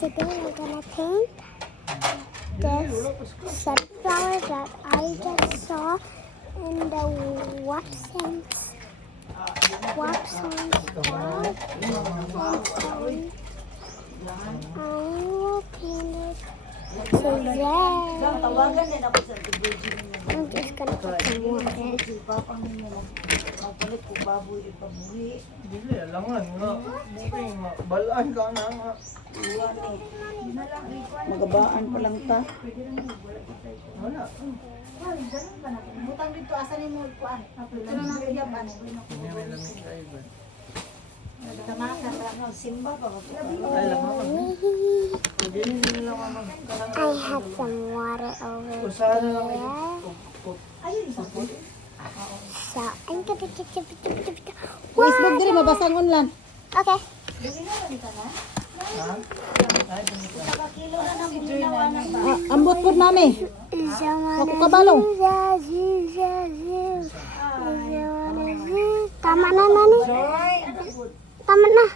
Today I'm gonna paint this sunflower that I just saw in the Watson's bag. And I will paint it today. Tawagan din ako sa Virgin. I'm just gonna put some water. Papang mo magpalit ko baboy ipabuhi. Dili, alangan nga. Balaan ka na nga. Magabaan pa lang ta. Wala. Butang dito asa ni mo kuan. Pero na iya ba ni. Hindi may lamig kayo ba? Tamakan ra no simba pa ko. Ay, lamang. Hindi nila lamang. I have some water over Usahan na lang there. Ayun sa po. So I'm gonna Facebook diri mabasang online. Okay. Ha? Ay, ganito. Kilo na nang ginawa na ba? Ambot po nami. Ako kabalong. Tama na, Nani. Tama na.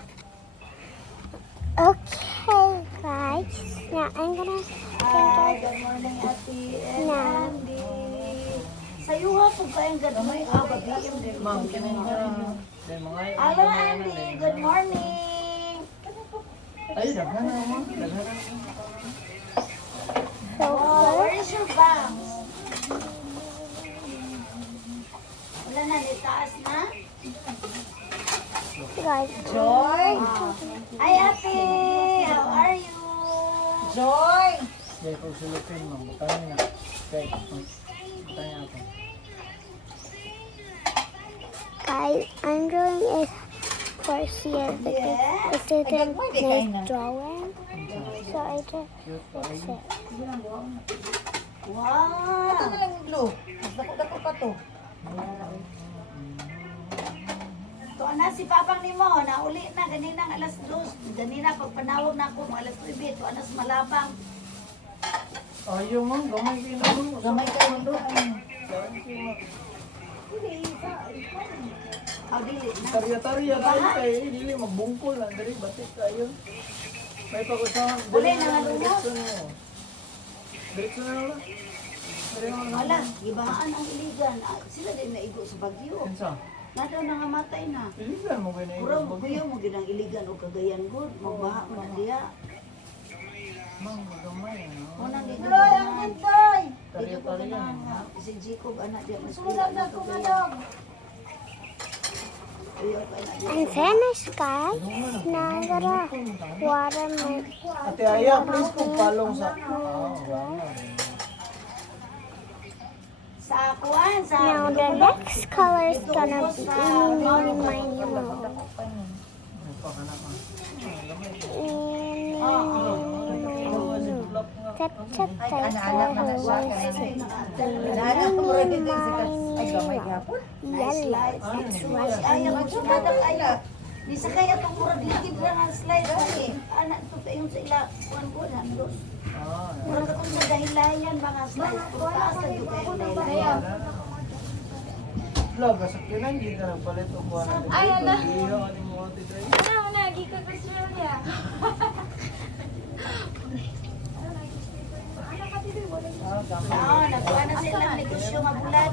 Okay, guys. Now I'm gonna Hi, good morning Ate Andy. Sayo ha po kayong gadmay BM din. Ma'am, kinin ka. Dahil mga Hello Andy, good morning. ay, daghan na mo. Daghan na. Oh, where is your bangs? Wala na, nitaas na? guys. Joy! Hi Ate! How are you? Joy! Dahil kung sulutin mo, butangin na. Okay, butangin ako. Guys, I'm doing a course here because it didn't make drawing. So I just fix it. Wow! Ito na lang yung glue. Mas dako-dako pa to. Ito na si Papang Nimo, nauli na ganina ng alas 2. Ganina pagpanawag na ako, alas 9. Ito anas malabang. Ayaw mo, gamay kayo na mo. Gamay kayo man doon. Dili na. Tarya-tarya tayo kayo. Dili, magbungkol lang. Dali, batik kayo. May pag-usahan. Uli na nga doon. Direksyon mo. Direksyon na lang. Wala, ibaan ang iligan. Sila din naigo sa Bagyo. Kinsa? Na daw nangamatay na. Piligan mo kayo na Puro ibang kuya mo ginang iligan o Cagayan good. Magbaha mo na diya. Mang, magamay. Unang gigan. Tarya-tarya. Si Jacob anak dia maskulah na Cagayan. I'm finished, guys. Now I'm gonna water my. Ate Aya, please kung palong sa... Sa akuan, sa Now the next color is gonna be mini. Check ayaw mo sumadak ayaw. Di sa kaya itong murag likid lang ang slide kasi anak ito kayong sa ila kuan ko handos. Murag itong sa dahilayan mga slides puro taas na yung kayong dahilayan. Vlog, sa kinan, hindi ka nagpalit o kuha natin. Ay, ala. Iyo, ano mo, ate Dre? Oo, nagkuha na silang negosyo nga bulan.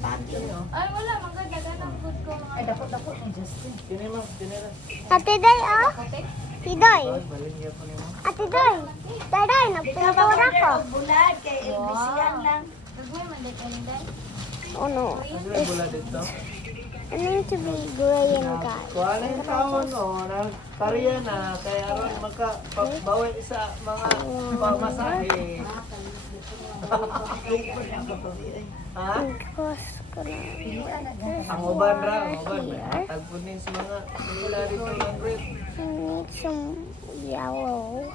Pati. Ay, wala. Maganda ng food ko. Ay, dapot-dapot ni Justin. Kini mo, kini na. Ate Day, oh. Tidoy. Ay, balin niya po niyo. Ate Day. Daday, Ikaw nagpintura ba ko. bulan kay LBCan lang. Nagbuhay man dito ni Day. Oh no. Ano yung bula dito? It needs to be gray and black. Kuha na yung taon, no? Nagtarya na. Kaya aron magka-bawal isa mga pamasahe. Ha? Because Ang uban ra, ang uban. Tagpunin sa mga nila dito ng red. I need some yellow.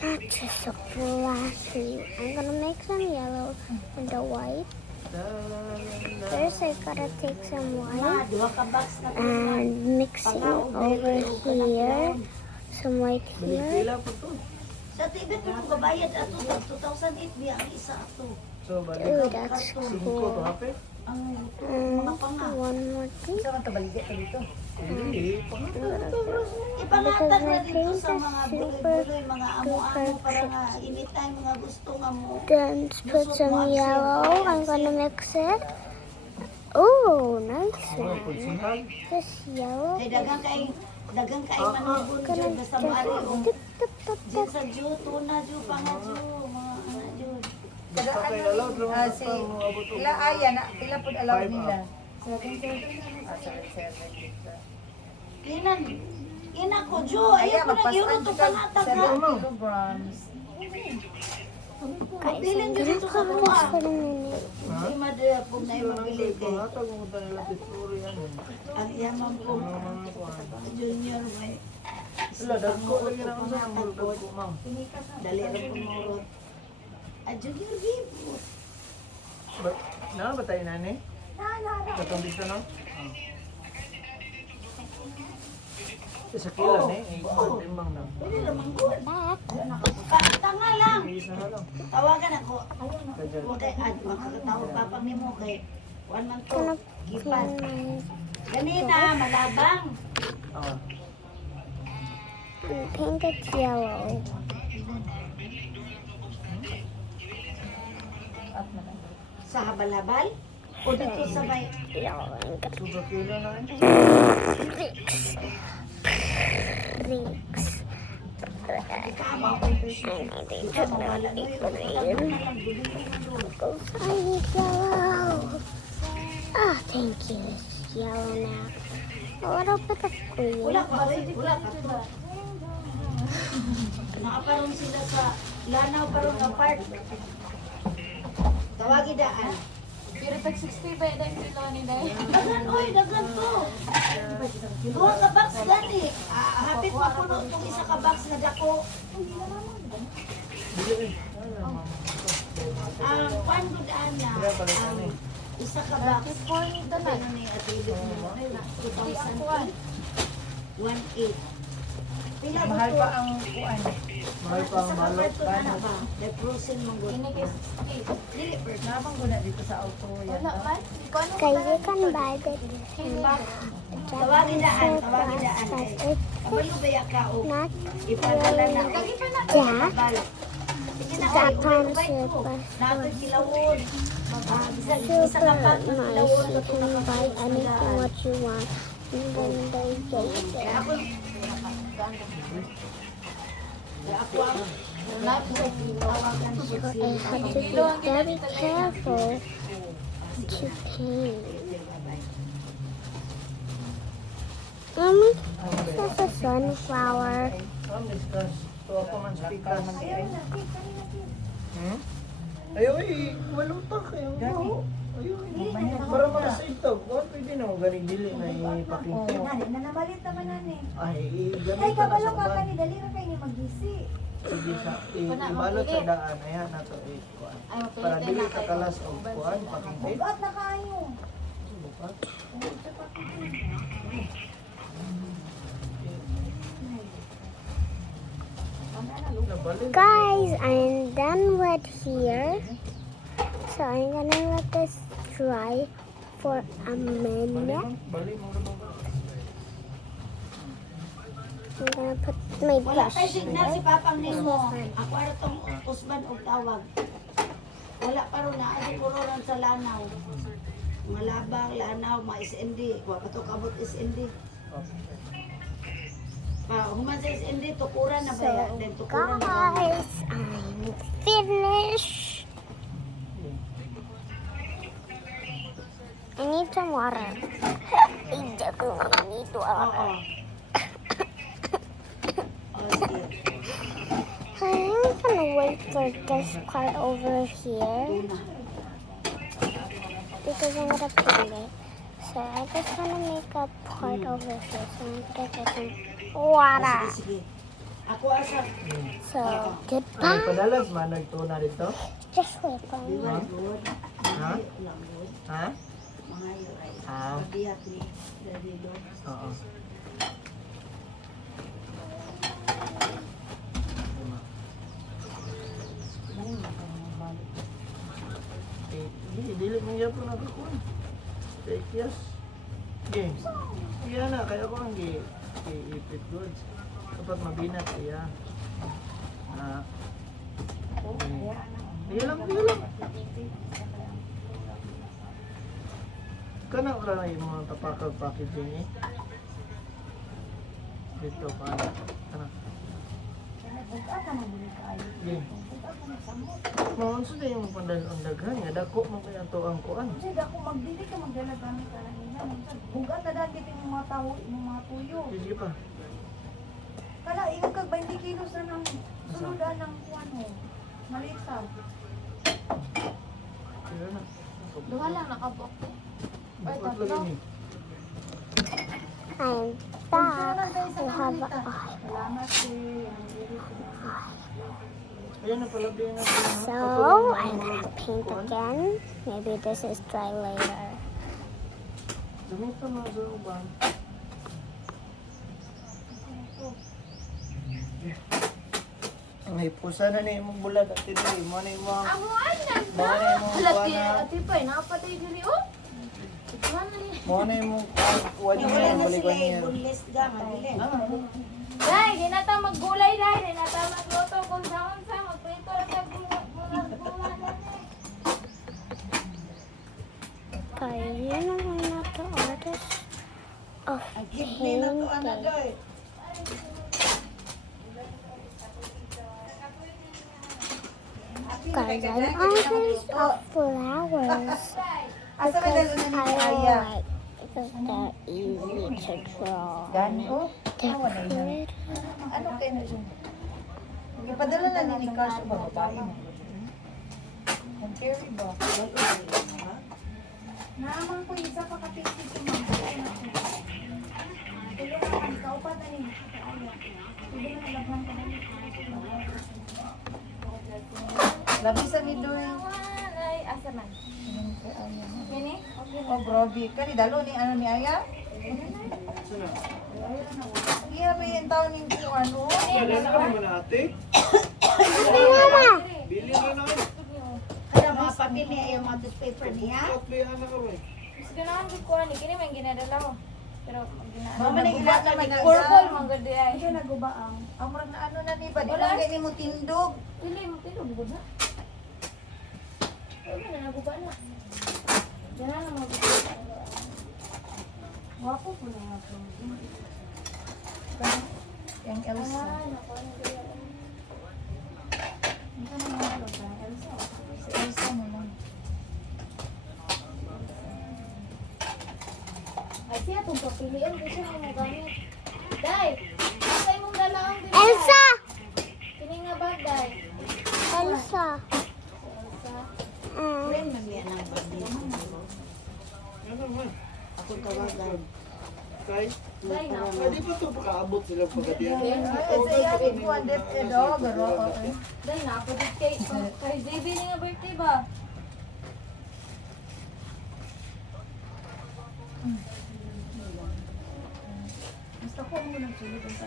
Not just a flashy. I'm gonna make some yellow and the white. First, I gotta take some white Duha ka box na and mix it over here. Some white here. Pila po to. sa tibet mo kabayad ato 2008 biya ang isa ato. So, balik. Ooh, that's 5 to cool. hape. Ang And one more thing. sa man kabaligya dito. Hindi, Ipangatag na dito sa mga buloy-buloy, mga amo-amo para nga anytime mga gusto nga mo. Then put some yellow. I'm gonna mix it. Oh, nice one. pagsinag. This yellow. Kay dagang kay manubon jud basta maari og Tip, tip, tip, jud sa jud tuna jud panga jud mga ana jud. Sa kay alaw, Si abot Ila aya na pila pud alaw Five nila. up. 7 Inan ina ko jo ayo ko na yun to pangatag ha. kilograms. Pagbilin jud dito sa This kuha. for a minute. Di madaya po na yung mabili kay Pangatag mo tayo lang disuri yan. ang yaman po junior may Wala, dagko lagi na ako sa mga dagko, ma'am. dali ra po mo junior gibo. Na ba tayo nani? Katong dito no? Sa kila ni, timbang na. Pwede naman good. Back. Tanga lang. Isa na lang. Tawagan ako. Kadyan. Okay, makakatawag papang ni mo kay one man to. Gonna Gipan. clean my Ganina, malabang. Ah. and paint it yellow. Sa habal-habal? O dito sa may... Yellow. I'm gonna Suga kila na eh. Ricks. Tama ko. Tama Wala na yun. Wala na lang. Bibili mo doon. I need yellow. Ah, thank you. It's yellow now. A little bit of green. Wala ka ba? Wala ka to. Nakaparoon sila sa lanaw parang apart. Tawagi daan. Pero tag 60 ba yung kilo ni Day? Dagan, oy, dagan to. Duha ka box gani. Hapit mo puno itong isa ka box na dako. Dili eh. Ano, ma'am? Ang kwan ko daan niya. Kaya pala yan eh. Isa ka box. Phone ito na. Ano ni atilit mo? 2018. 1.8. Pila ba Mahal to? pa ang kuan. Mahal pa ang Isa ka balot. karton ana ba? The frozen mong Ini kay 60. Dili per. Namang guna dito sa auto yan. Wala man. Ikaw ano Guys, you can buy it in Tawagin daan, Japanese tawagin daan. but kay. it's Kabalo ba ya ka o not ipadala na. Lagi pa na. that. Kabalo. Sige na, Japanese ubay ko. but Nato kilawon. Isa super ka pa nice. kilawon You can buy anything what you want. And then they get it. Ako ako ang tawagan So ko I have to be very careful to paint. Mommy, this is a sunflower. Ma'am, discuss. To ako man speaker. Hmm? Ayaw eh, walutak eh. Ayaw eh. Para makasaitog. Kung pwede na mo galing dili na ipakingkip. Nanamalit naman nani. Ay, gamit Ay, ko na kabalo sa ka kuwan. kani dali ra kay ni magisi. Sige sa ibalot sa daan. Ayan na to eh. kuwan. Ay, Para mapilitin dili na ka kayo. kalas o kuwan, pakingkip. Bugat na kayo. Bukat. Nabalik. Guys, I'm done with here. So I'm gonna let this dry for a minute. Balik mo rin mo. I'm gonna put my Wala brush kay signal si here. papang nimo. Ako ara tong usban og tawag. Wala pa ron na ay puro ron sa lanaw. Mga labang, lanaw, mga SND. Wa pa to kabot SND. Pa human sa SND tukuran na ba ya? So Then tukuran na ba? guys, I'm finished. I need some water. I definitely need water. Oo. Oh, sige. I'm gonna wait for this part over here Tuna. because I'm gonna paint it. So I just wanna make a part over here. So I'm gonna get some water. Sige, sige. Ako asa. So Ay, goodbye. padalas man nagtuna dito. Just wait for me. Diwa good. Ha? Lang good. Ha? Mga yuray. Ah. Pagdihat ni Daddy Lord. Oo. Dili mo yapon ako kun. Yes. Game. Sige na, kaya ko ang ipit goods. Dapat mabinat kaya. Iya lang. Kana wala na yung mga tapakag packaging eh. Dito pa. Kana. Sige. Mawon sa yung pandaghan nga dako man kay ato ang kuan. Sige ako magdili ka magdala gamit ka lang ina. Bugat na dati yung mga tao, yung mga tuyo. Sige pa. Kala ingon kag 20 kilos na ng suludan ng kuan mo. Maliit sa. Sige na. Duha lang nakabok. Bukat lagi ni. I'm back. I have a Salamat eh. Ayun na pala din na. So I'm gonna paint again. Maybe this is dry later. Dumita mo sa uban. Ang hipusa na ni imong bulad at tinoy. Mo na imong Amuan na mo na imong Halati, kuan. ati pa, nakapatay diri, oh. Ikuan na niya. Mo na imong kuan Wala niya na balik sila niya. bunles ga mabilin. Dai, di na ta maggulay, dai. Di na ta magluto kung saan-saan. Magprito na ta gulay. Kaya yun naman na the artist of Gibli na to ana painting. doy. Guys, I'm artist of flowers. Asa may dalo na ni Aya? Because they're easy to draw. Gani oh. They're Awa na yun. pretty. Ano kayo na siya? Ipadala na ni Cash ba babae mo? Ang Terry ba? Naman ko isa pa kapiti si Ma'am. Tulo na kami kaupat na ni. Tulo na labhan ka na ni. Labisa ni Doy. Ay, asa man? Kini? Oh, grabe. Kani dalo ni ano ni Aya? Iya ba yung taon ni ano? Wala na kami man ate. Mama! Bili na na. Kaya mga papel niya yung mga newspaper niya. Kaplihan na kami. Mas ganahan ko kuha ni. Kini may ginadala ko. Pero, Mama na ila na may purple, mga gadi ay. Ay, nagubaang. Amurag na ano na ni ba? Di Wala. ba ganyan mo tindog? Pili mo, buga. Wala na, naguba na. Diyan na lang maguba. Wapo po na nga po. Yung Elsa. Ay, naku, ano kaya? Ito na nga po sa Elsa. Si Elsa naman. Ay, siya itong papilian ko siya mga gamit. Day, masay mong dalaang din. Elsa! Kini nga ba, Day? Elsa! Elsa. Friend man yan ang birthday. Ano man? Ako tawagan. Kay? Day, na. Di ba ito pakaabot sila pagkatiyan? Ay, sa iya, ikuan det edo. Garo. Day, na. Ako dit kay JB ni nga birthday ba? Gusto ko mo nagsulod ang sa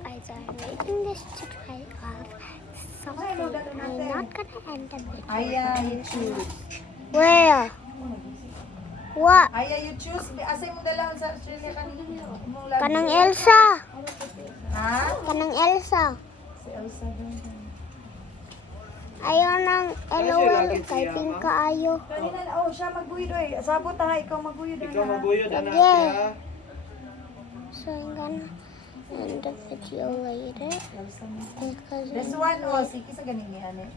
Guys, I'm making this to try off something. I'm not gonna end the video. Aya, you choose. Where? What? Aya, you choose. Asay mo dalawang sa Australia kanina. Imong lagi. Kanang Elsa! Ha? Kanang Elsa! Si Elsa doon. Ayaw ng LOL kay Pink kaayo. Kanina, oh, siya magbuyod oy. Sabot ha, ikaw magbuyod Ikaw na. mabuyod anak Yeah. ha? So I'm gonna end the video later because This one, oh, sige sa ganing yan eh.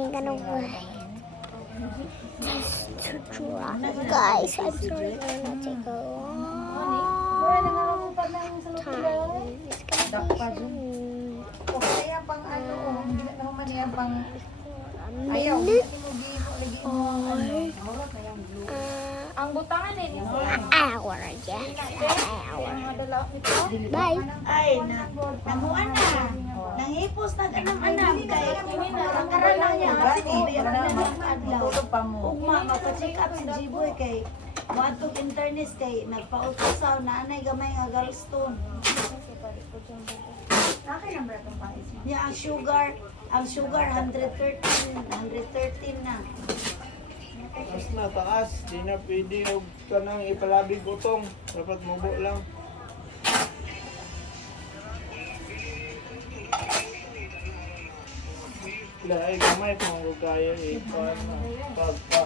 I'm gonna wait just to draw. Guys, I'm sorry I'm gonna take a long time. It's gonna be O kaya pang ano, oh, hindi na naman yan pang a ayaw. minute Hindi mo gibo, lagi mo ano. Ang butangan eh. hour, yes, an hour. Mga dalawa nito. Bye. Ay, namuan na. Nangipos na ka ng anak. Kaya pangkaran lang niya. Kasi bayaran na ng adlaw. Tulog pa mo. Ugma, mapacheck up si Jiboy kay Watog internet kay nagpa-ultrasound na anay gamay nga gallstone. Akin ang bratong pais mo. Niya ang sugar 113 na. Taas na, taas. Di na pwede huwag ka nang ipalabig utong. Dapat mubo lang. Ay, kamay kung huwag kaya pagpa.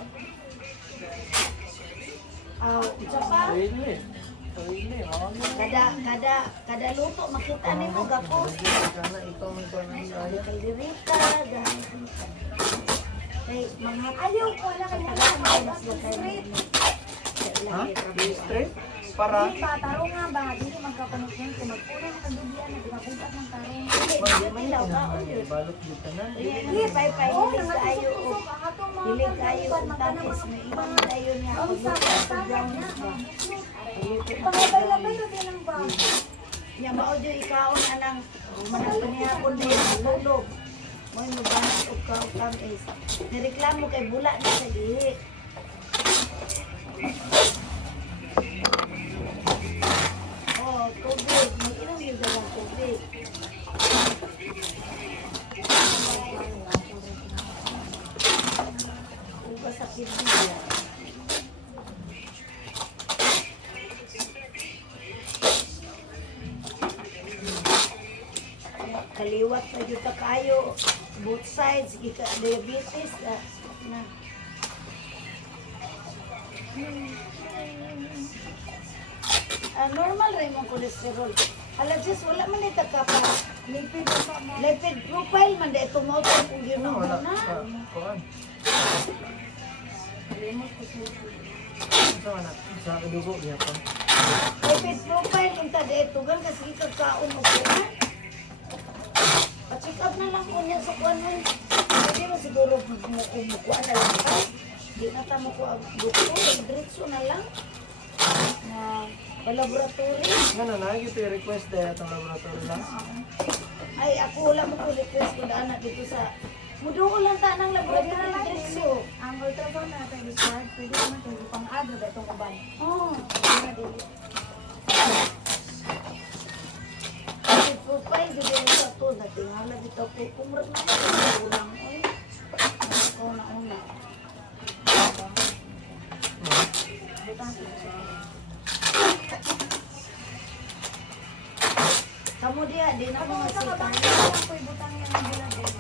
Aw, isa pa. Sarili. Sarili, Kada luto makita nimo gapos. Kana ikaw ang panang kaya. Kalirita, gamit. Hey, mga ayaw ko wala kay mas street. Ha? Straight? Para? Hindi ba, tarong nga ba? Hindi magkakonekyon. Kung magpunan ka dubian, nagkapunta ng tarong. Magilaw ka ulit. Balot dito na. Hindi, pay-pay, hilig kayo. Atong mga Hilig kayo, tapos may ibang dayon niya. Pagluto sa ground ba? Pangabay-labay na din ang bag. Nya mao jud ikaon anang manapaniapon din tulog. Mo mo banas og kaon is. Nireklamo kay bula na sa dihi. Oh, tubig. May ilang yung dalang tubig. Uga sa kidney. Kaliwat na dito kayo. Both sides. Ika diabetes. Na. Normal rin mong cholesterol. Alagsis, wala man ito ka pa. Lipid profile man dahil tumotong kung ginawa Wala. na. Kuan. Sa mana? Sa dugo gyapon. Lipid profile kung tada ito. Gan kasi kakaon mo ko. Pa-check up na lang ko niya sa kuan mo. Hindi mo siguro kumukuha na lang ka. Hindi na tamo ko ang doktor. Diretso na lang. Na laboratory. Ngano na gito request dahil atong laboratory lang. Ay, ako wala mo ko request ko na anak dito sa mudo ko lang ta ng laboratory diretso. Ang ultrasound na natin describe, pwede naman ito pang-agro ba itong uban. Oh. Profile dito yung sa to na tingala dito ko kumrat na ko ulang oy. Ako na una. Kamu dia di na mo masita. Pwede butang yan ang bilang din.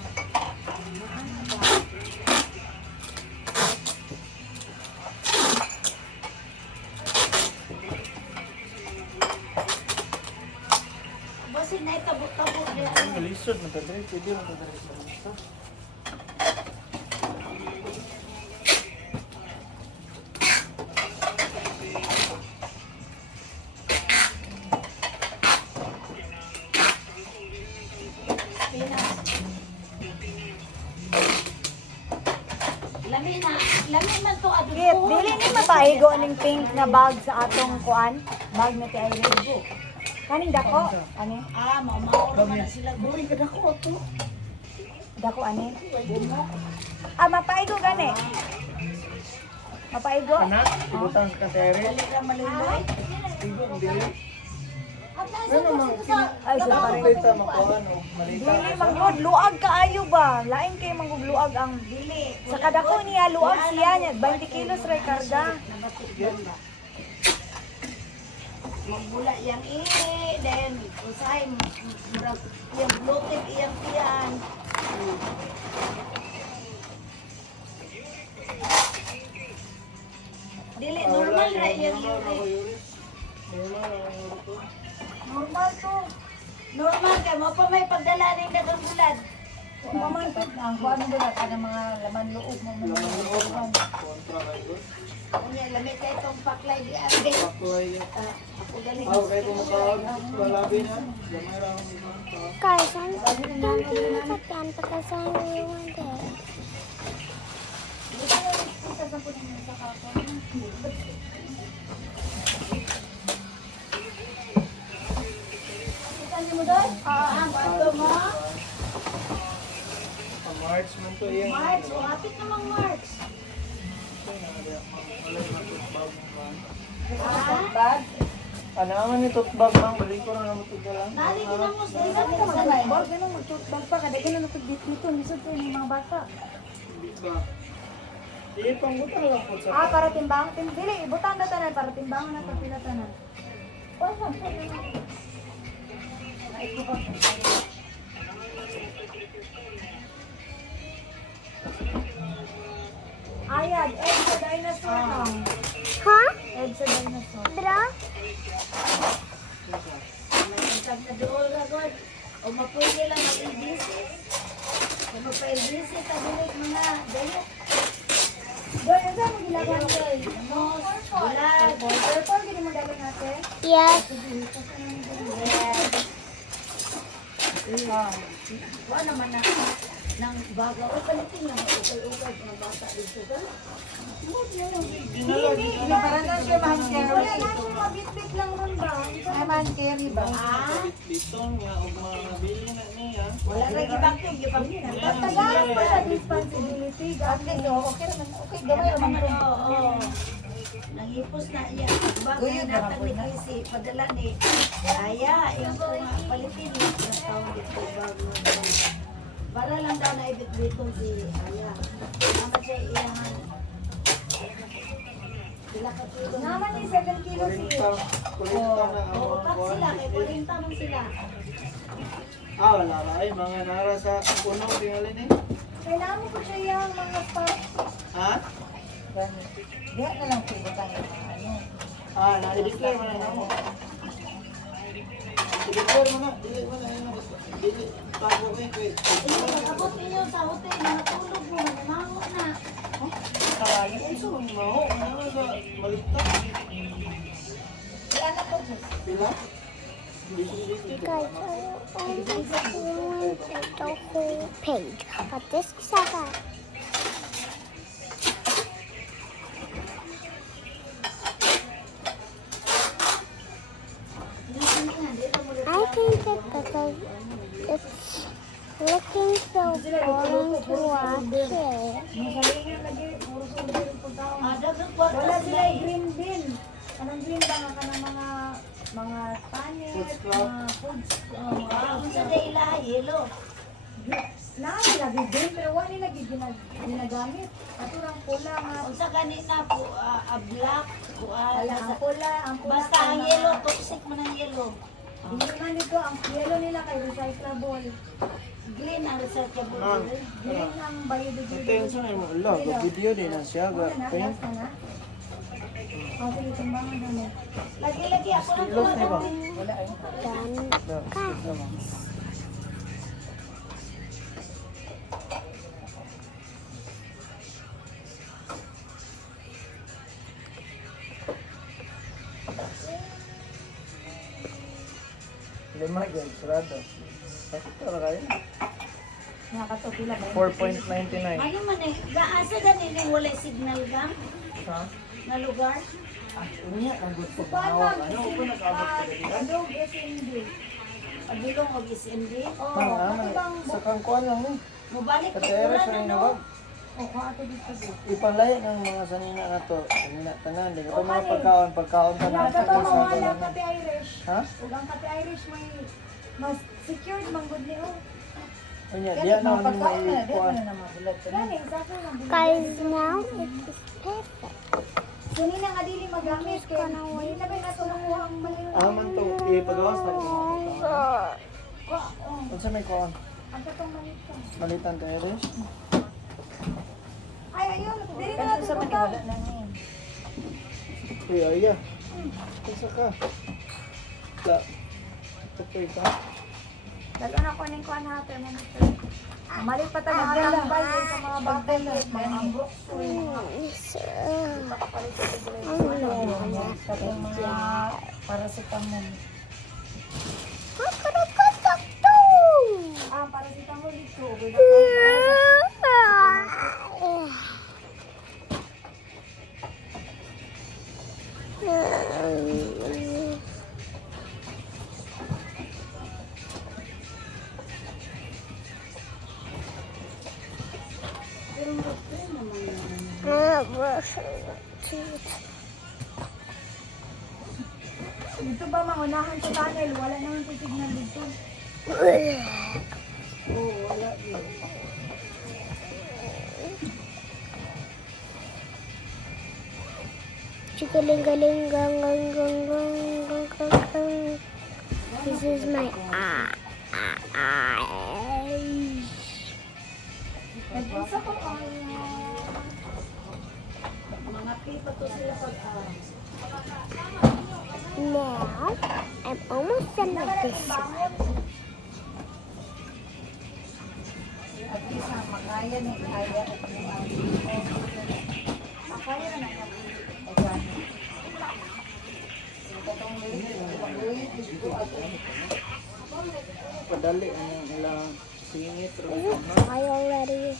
Basi na itabok-tabok dia. Lisod na tadre, pwede mo tadre sa lisod. Lami man to adto. Kit, dili ni mapaigo ning pink nga bag sa atong kuan. Bag na ti Irene. Kaning dako, ani? Ah, mao man sila go. Uy, kada ko to. Dako ani? Ah, mapaigo gani. Mapaigo? Anak, ibutang sa katere. Dali ra malinoy. Igo ang dili. At Ano mang Ay, sa pare. malita makuan o malita. Dili manggod luag kaayo ba? Lain kay manggod luag ang dili. sa kadako niya luag siya niya 20 kilos ray karga. Magbula yang then usay murag yang bloated iyang tiyan. Dili normal ra yang uric. Normal to. Normal ka mo pa may pagdala ning dagang bulad. Mamantod ang kuan mo ba kada mga laman loob mo mo. Kontra kayo. Unya lamit kay tong paklay di ate. Ako ay Ako galing. aw kay kumakaon balabi na. Gamay ra akong ibang tao. Guys, I'm don't use it again because I really want it. Ato mo. March man to yung March, o hapit namang March. malay matutbag mo ba? Ah, Anaman ni tutbag mang balik ko na naman tutbag. nali ginamos dali sa Sa mga mga bag ganun magtutbag pa kada ganun natugdit nito lisod ko yung mga bata. Hindi ba? Di pangbutang lang po sa Para timbang. Dili, ibutang na tanan para timbangan na pila tanan. Ayad, egg sa dinosaur lang. Ha? Egg sa dinosaur. Bra? Nagtag na doon ra god. O mapwede lang mag-LBC. O mapa-LBC tabilit mga dayot. Doon, ano saan mo gilagyan doon? Bulag. Purple, gini mo dagan natin. Yes. Wala naman na nang baga. O palitin lang. Ukay-ukay mga bata dito. Parang na siya man carry. Wala na, mabit-bit lang ron ba? Ay man carry ba? dito nga og mga nabili na niya. Wala na ibang ibang Tagaan pa siya responsibility. Okay, okay naman. Okay, gamay naman ko. Oo. Nangipos na iya. Bago Uyod na naman po na. kasi padala ni Aya, yung ko nga palitin na taon dito bago. Para lang daw na ibit-bitong si Aya. Naman siya iyahan. Sila ka kilo. Naman ni 7 kilos Kurinta, kurinta na ang Oo, mga upat kuwan. sila. Kay 40 man sila. Wala ra ay mga nara sa puno tingali ni. Kailangan mo po siya yung mga spots. Ha? Diha na lang po butang yung mga ano. Na-declare mo na namo. I-declare mo na, dili mo na yun. Dili, bago ko yung wait. Inyo, nakabot ninyo sa hotel. Nakatulog mo. Namaho na. Kawayan, ay so, maho, ano ba, maligtad. Ilan na po? Pila? Dili. Guys, I only went the whole page. But this is that. I think it's because it's looking so boring to watch it. Masalingan lagi, puro soldier po tao. Dagang kwarta Wala sila sila eh. green bin. Anong green ba nga ka ng mga tanit, Food scrap. mga foods, Kung sa dayla, yellow. na nila green pero wala nila ginagamit. Ato lang pula nga. Kung sa kanina po, black, Ala, ang pula, basta ang yellow, toxic mo ng yellow. Hindi man dito, ang yellow nila kay recyclable. Green ang researchable. Ma'am, Green ang biodegradable. attention ay mo. Ala, video din na siya. Wala na, Paint. last na na. Sige, tumbangan na mo. Lagi-lagi ako ng Stilos na ba? Wala ay. Done. Lima yan, sarado. Sakto ra kayo. Nakatupila ba? 4.99. Ano man eh, gaasa ganun yung wala signal ka Ha? na lugar? Unya, ang good po Paano panawag. ang Ano ko nag-abot ko dito? Ano, SND? Pagilong o SND. Oo, Ma'am, ano bang sa kangkuan lang ni. Mubalik kay Katera Kuran sa ano? inawag. O, kung ato dito dito. Ipalaya ng mga sanina na to. Sanina tanan. Di ka mga pagkaon tanan. Nagkataon mo nga lang kati Irish. Ha? Ug ang kati Irish may mas secured man gud ni o. Unya, diya na ako Pagkaon na, diha kuan. na naman bulag ka na. Gani, sakto lang. Guys, now it is perfect. So nina nga dili magamit kay dili na ba natulungan ang mali. Man to, ipagawas na ko. Unsa may kuan? Ang katong malito. Malitan to Irish? Ay, ayun, dili na Kanto natin sa punta. maniwala na ni. Uy, aya. Unsa ka? La. Okay ka? Dalo na ko ning kuan ha, thermometer. Mali pa ta magtambay sa mga bagay mga ambrok. Sa mga paracetamol. Para si tango dito. Dito ba maunahan sa tunnel? Wala naman sa signal dito. Chikalingaling gang gang gang gang gang gang gang. This is my eyes. Nag-isa ko ang Mga pipa to sila pag Now, I'm almost done with this one. At least makaya ni kaya at makaya na naman. Padali ang ilang singit. I already.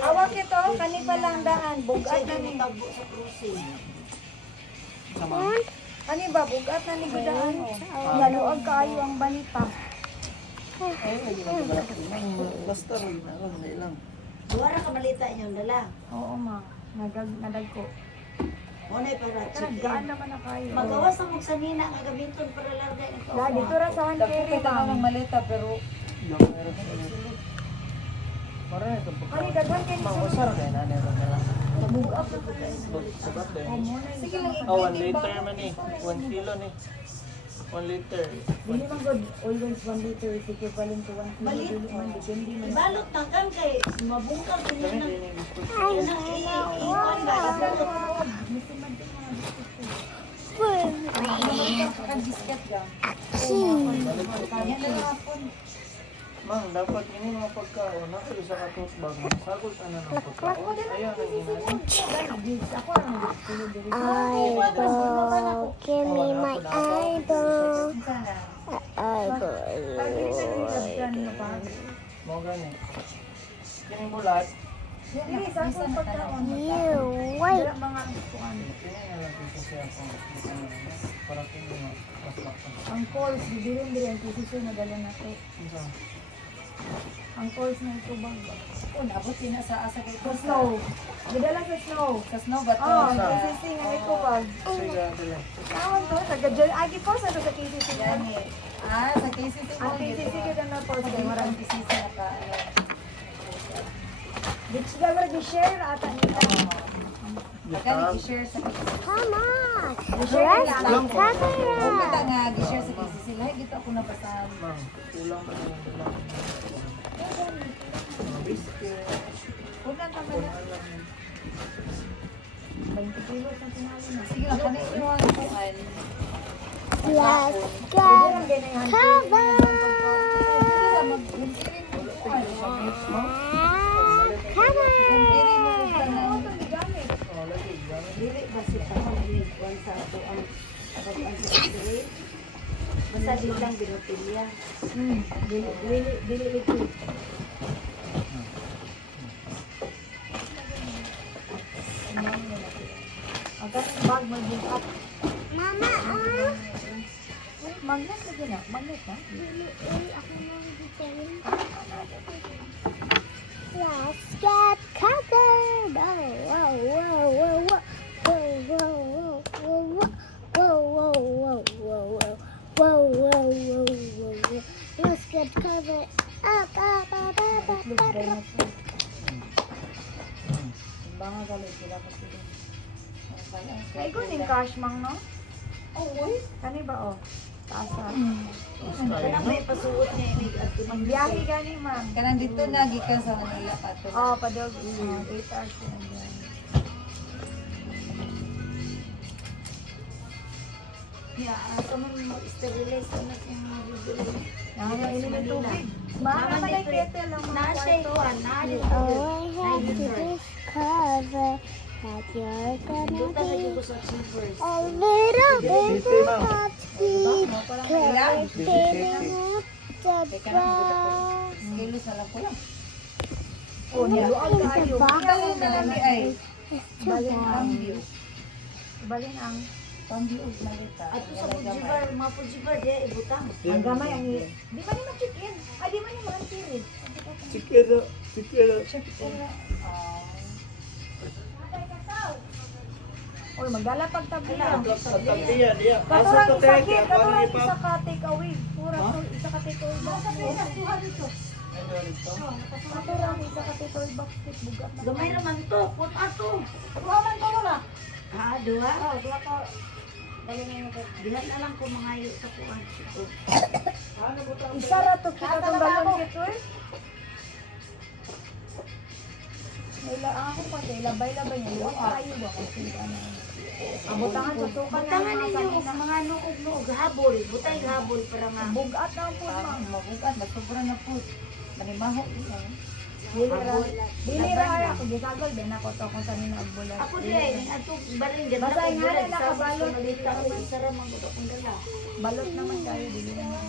awak ito, kani pa lang daan, bugat na ni. tabo sa cruising. One, Kani ba, bugat na ni gudaan. Naluag kaayo ang balita. Ay, lagi na ba? Basta rin na lang, hindi lang. Duwara ka malita yung dala. Oo ma, nadag ko. Muna para Gaan chicken. naman na kayo. Magawas ang magsanina nga gamiton para larga ito. La, dito ra sa Hankeri Kita ba? ng malita pero Yung meron sa iyo. Para na ito. Kani daghan kay ni Mangusar kayo na nero na lang. bugat na ko. Sabat Oh, din. muna sige lang Oh, 1 liter man eh. 1 kilo ni. 1 liter. Dili man good, always 1 liter is equivalent to 1 kilo. Balit. Dili man, depende man. Ibalot na kan kay mabungkag din Kami yun ng din yung gusto. yun ang iwan ba kabulot. pag-disket lang. key. Yan na hapon. Mang, dapat ini mga pagkaon. Nakalo sa katutbag. Sagot ano ng pagkaon. Ayan ang ginagawa. Ako ang nagpili dili. Eyeball, give me my eyeball. Sana. Eyeball. Mo gani. Kini bulat. Dili sa akong pagkaon. You, wait. Wala mga kuan. Kini na lang dito siya kung para kini mo paslak. Ang calls, bibirin din ang tisisyo na dala na to. Ang calls na ito bang ba? Oh, nabot din na sa asa kay Sa snow. Dala sa snow. Sa snow ba to? Oh, Sa- TCC nga ito bag. Sige, dali. Tawag to, taga-Jel. Agi po sa sa TCC nga. Yan eh. Ah, sa KCC Ang TCC ka na po. Sa marang KCC na ka. Bitch ka ba gi-share ata nila. Kani i-share sa KCC. Come on. Share Let's lang. get covered Kung kita up. nga i-share sa KCC, lahat dito ako nabasahan. Mang, kulang pa lang dala. Mga biscuit. Huwag lang kami Kung na. alam mo. 20 kilos ang tinalo na. Sige lang, kani mo ang kuhan. Let's Hindi get lang ganyan ang covered. Sige lang, mag-huntirin mo kuhan. Covered. Oh, lagi. Gamit. Dili ba si pamilikuan sa ato ang pag-ansistrate? Basta di lang binotilya. Dili ito. Ang kasing bag mag-give up. Mama, Magnet na din ah. Magnet na. let's get covered. Oh, whoa, whoa, whoa, whoa. Whoa, whoa, whoa, whoa, whoa. Whoa, whoa, whoa, whoa, whoa. Let's get covered. Up, up, up, up, up, Look up, very up. much. Banga galit sila kasi. Ay, ko ning cash mang no? Oh, uy. Kani ba oh? Taasa. Kanang may pasuot niya inig at Magbiyahe gani ma'am. Kanang dito na, gikan sa Manila pa to. Oh, padog 8 hours na yan. Yeah, asa man mo sterilize na siyang mga bibili. Nakakainin ng tubig. Mama, naman ay kettle ang mga Nasa kwarto. ikuan, nasa All I have to discover that you're gonna Dito sa be ko sa cheapers. a little bit Dito, ma'am. of sweet everything at the bar. Kilos na lang ko lang. Oh, niluag kayo. Ibalin na lang di ay. Balin ang Pambio. balin ang Pambio og malita. Ato sa Pujibar, mga Pujibar, di ibutang. ang gamay ang di man ni ma-check in. Ay di man ni ma-period. Sikero. Sikero. Oy, magdala pag tabiya. At tabiya, diya. Asa Katurang to isa tek? kit, Ako katurang ni pa. isa ka take away. Pura to, isa ka take away box. Katurang isa ka take away box kit bugat na. Gamay naman to, put ato. Tuwaman ko mo na. Duha? Oh, duha ka. Dali na yung Diha na lang ko mangayo sa kuwan. Isa ra to kita tong balon kito eh. Ila ako pa kay labay-labay niya. Luwa kayo ba kasi ano. Abutangan sa tukan Butangan ninyo mga nuog-nuog habol. Butay habol para nga. bugat na po ma'am. Mabugat, masobra na po. Manimaho. Dili ra ako gitagol din ako to kung saan na bulan. Ako di ay ning atong barin gid Basta yung nga na nakabalot. Dito ko isa ra man ko akong dala. Balot naman kayo dili naman.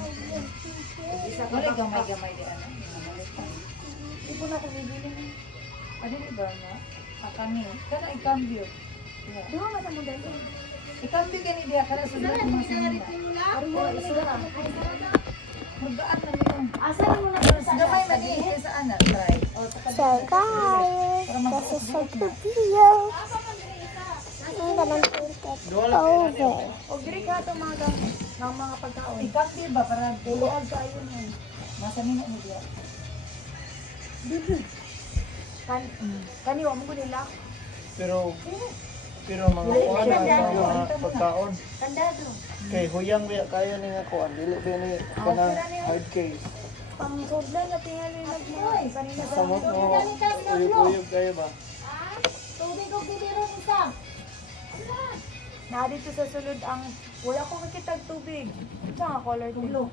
Isa ka Wala gamay-gamay di ano. Namalitan. Ipo na ko bibili. Ano ni ba na? Kani. Kana ikambyo. Duha man sa mo dali. Ikambyo gani diya para sa mga sinina. Magaan na niyo. Asa mo na Gamay man ni sa anak. Try. So guys, this is a good video. I'm gonna paint it over. Og diri ka to mga ng mga pagkaon. Ikambyo ba para duluag kayo niyo. Nasa nina ni diya. Kani wa mo ko nila. Pero mga kuan mga pagkaon. Kandado. Kay huyang biya kayo ni nga kuan dili ba ni kanang hard case. Pang sudlan na tingali nagmoy kanina sa Samot mo uyog kayo ba? Tubig ko bibiro isa. na dito sa sulod ang wala ko makitag tubig. Ito nga color blue.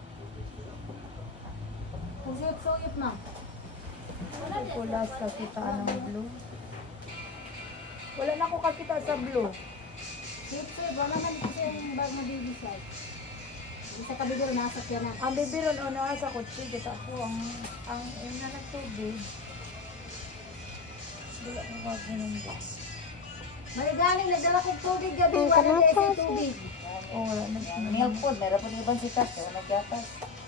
Suyot na. Wala sa kita ng blue. Wala na ko kakita sa blue. Siyempre, wala man kasi yung bag na bibisay. Isa ka bibiro nasa kaya na. Ang bibiron o na sa kutsi kita ko ang ina ng tubig. Wala ko kaganon ba. May galing nagdala kong tubig gabi. Ang Wala na kanata isa tubig. Oh, wala na. Niyag po, meron po ibang sitas. Kaya nagyatas.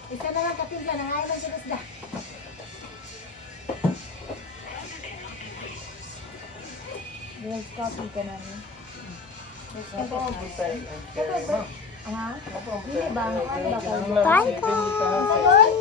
Isa na lang katimpla. Nangayon lang sa isda. Real copy ka namin. Ako ang putay. Ha? Dili ba? Ano ba kayo? Bye guys.